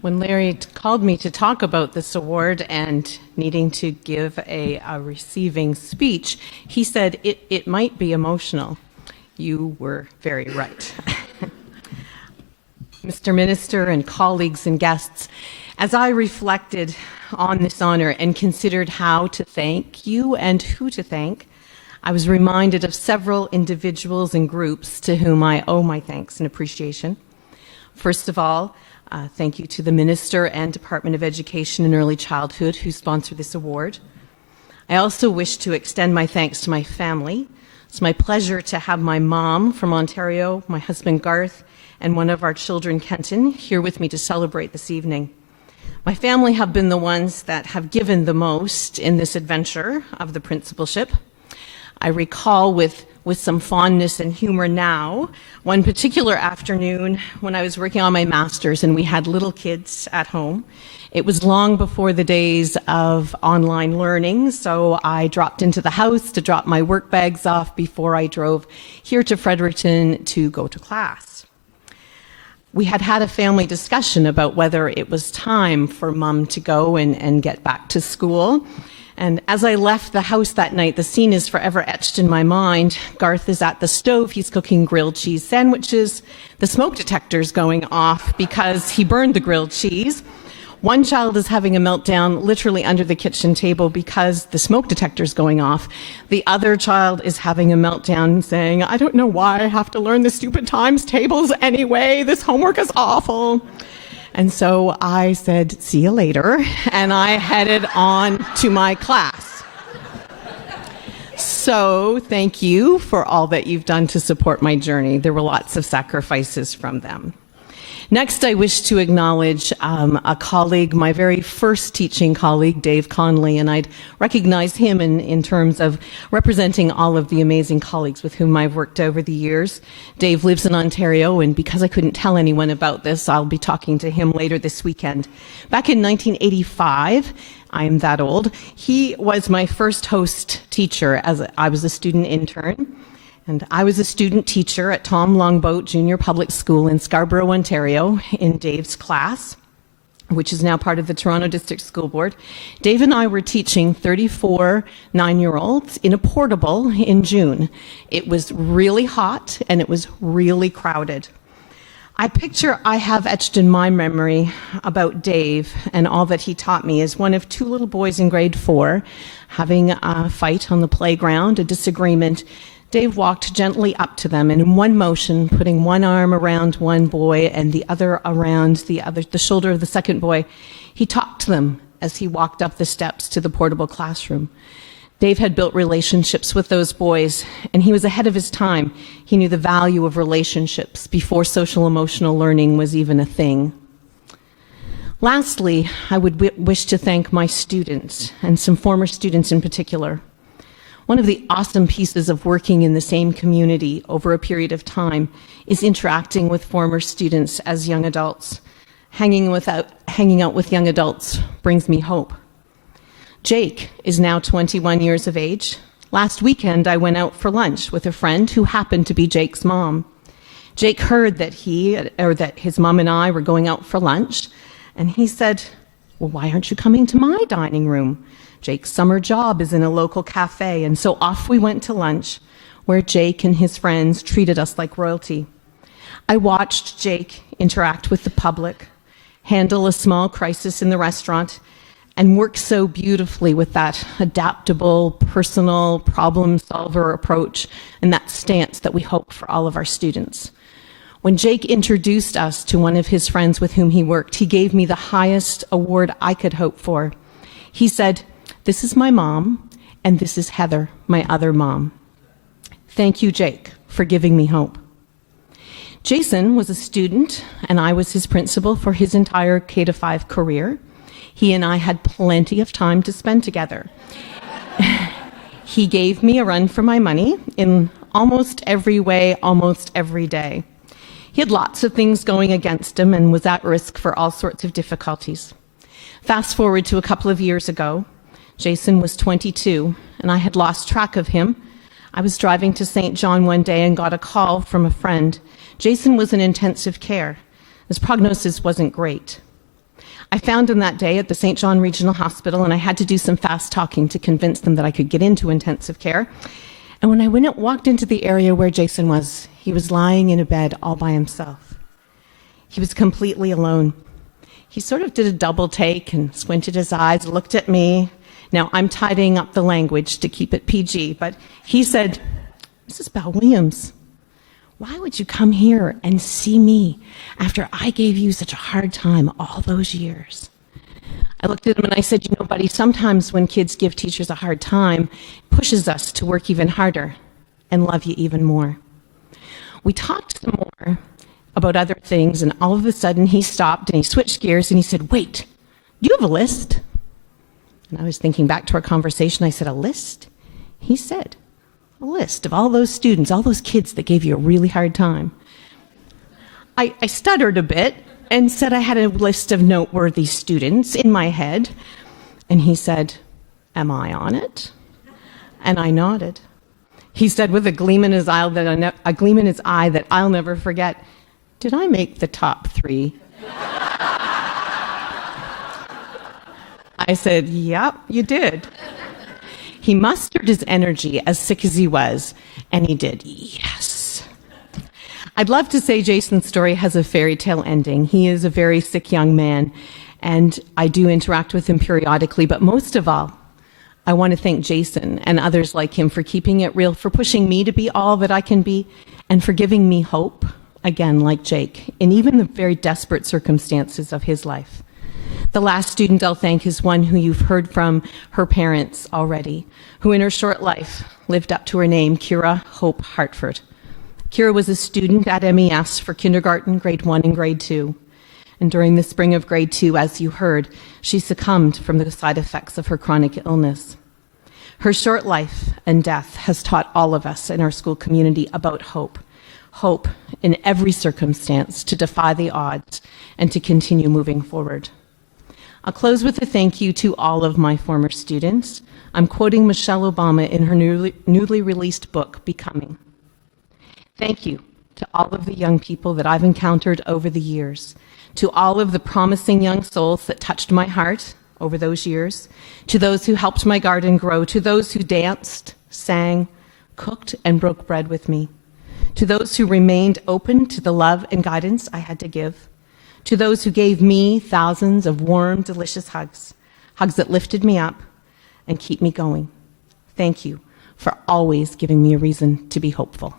When Larry called me to talk about this award and needing to give a receiving speech, he said it might be emotional. You were very right. Mr. Minister and colleagues and guests, as I reflected on this honor and considered how to thank you and who to thank, I was reminded of several individuals and groups to whom I owe my thanks and appreciation. First of all, thank you to the Minister and Department of Education and Early Childhood who sponsored this award. I also wish to extend my thanks to my family. It's my pleasure to have my mom from Ontario, my husband Garth, and one of our children, Kenton, here with me to celebrate this evening. My family have been the ones that have given the most in this adventure of the principalship. I recall with some fondness and humor now, one particular afternoon when I was working on my master's and we had little kids at home. It was long before the days of online learning, so I dropped into the house to drop my work bags off before I drove here to Fredericton to go to class. We had had a family discussion about whether it was time for Mom to go and get back to school. And as I left the house that night, the scene is forever etched in my mind. Garth is at the stove, he's cooking grilled cheese sandwiches. The smoke detector's going off because he burned the grilled cheese. One child is having a meltdown literally under the kitchen table because the smoke detector's going off. The other child is having a meltdown saying, I don't know why I have to learn the stupid times tables anyway. This homework is awful. And so I said, see you later, and I headed on to my class. So thank you for all that you've done to support my journey. There were lots of sacrifices from them. Next, I wish to acknowledge a colleague, my very first teaching colleague, Dave Conley, and I'd recognize him in terms of representing all of the amazing colleagues with whom I've worked over the years. Dave lives in Ontario, and because I couldn't tell anyone about this, I'll be talking to him later this weekend. Back in 1985, I'm that old, he was my first host teacher as I was a student intern. And I was a student teacher at Tom Longboat Junior Public School in Scarborough, Ontario, in Dave's class, which is now part of the Toronto District School Board. Dave and I were teaching 34 9-year-olds in a portable in June. It was really hot and it was really crowded. I picture I have etched in my memory about Dave and all that he taught me as one of two little boys in grade 4 having a fight on the playground, a disagreement. Dave walked gently up to them and in one motion, putting one arm around one boy and the other around the shoulder of the second boy, he talked to them as he walked up the steps to the portable classroom. Dave had built relationships with those boys and he was ahead of his time. He knew the value of relationships before social emotional learning was even a thing. Lastly, I would wish to thank my students and some former students in particular. One of the awesome pieces of working in the same community over a period of time is interacting with former students as young adults. Hanging out with young adults brings me hope. Jake is now 21 years of age. Last weekend, I went out for lunch with a friend who happened to be Jake's mom. Jake heard that his mom and I were going out for lunch, and he said, well, why aren't you coming to my dining room? Jake's summer job is in a local cafe, and so off we went to lunch, where Jake and his friends treated us like royalty. I watched Jake interact with the public, handle a small crisis in the restaurant, and work so beautifully with that adaptable, personal, problem solver approach and that stance that we hope for all of our students. When Jake introduced us to one of his friends with whom he worked, he gave me the highest award I could hope for. He said, this is my mom, and this is Heather, my other mom. Thank you, Jake, for giving me hope. Jason was a student, and I was his principal for his entire K-5 career. He and I had plenty of time to spend together. He gave me a run for my money in almost every way, almost every day. He had lots of things going against him and was at risk for all sorts of difficulties. Fast forward to a couple of years ago, Jason was 22, and I had lost track of him. I was driving to St. John one day and got a call from a friend. Jason was in intensive care. His prognosis wasn't great. I found them that day at the St. John Regional Hospital, and I had to do some fast talking to convince them that I could get into intensive care. And when I walked into the area where Jason was, he was lying in a bed all by himself. He was completely alone. He sort of did a double take and squinted his eyes, looked at me. Now, I'm tidying up the language to keep it PG, but he said, "Mrs. Bell-Williams, why would you come here and see me after I gave you such a hard time all those years?" I looked at him and I said, "You know, buddy, sometimes when kids give teachers a hard time, it pushes us to work even harder and love you even more." We talked some more about other things, and all of a sudden he stopped and he switched gears and he said, "Wait, do you have a list?" And I was thinking back to our conversation. I said, "A list?" He said, "A list of all those students, all those kids that gave you a really hard time." I stuttered a bit and said I had a list of noteworthy students in my head. And he said, "Am I on it?" And I nodded. He said with a gleam in his eye that I'll never forget, "Did I make the top 3?" I said, "Yep, you did." He mustered his energy, as sick as he was, and he did, "Yes." I'd love to say Jason's story has a fairy tale ending. He is a very sick young man, and I do interact with him periodically, but most of all, I want to thank Jason and others like him for keeping it real, for pushing me to be all that I can be, and for giving me hope, again, like Jake, in even the very desperate circumstances of his life. The last student I'll thank is one who you've heard from her parents already, who in her short life lived up to her name, Kira Hope Hartford. Kira was a student at MES for kindergarten, grade 1 and grade 2. And during the spring of grade 2, as you heard, she succumbed from the side effects of her chronic illness. Her short life and death has taught all of us in our school community about hope. Hope in every circumstance to defy the odds and to continue moving forward. I'll close with a thank you to all of my former students. I'm quoting Michelle Obama in her newly released book, Becoming. Thank you to all of the young people that I've encountered over the years, to all of the promising young souls that touched my heart over those years, to those who helped my garden grow, to those who danced, sang, cooked, and broke bread with me, to those who remained open to the love and guidance I had to give, to those who gave me thousands of warm, delicious hugs, hugs that lifted me up and keep me going. Thank you for always giving me a reason to be hopeful.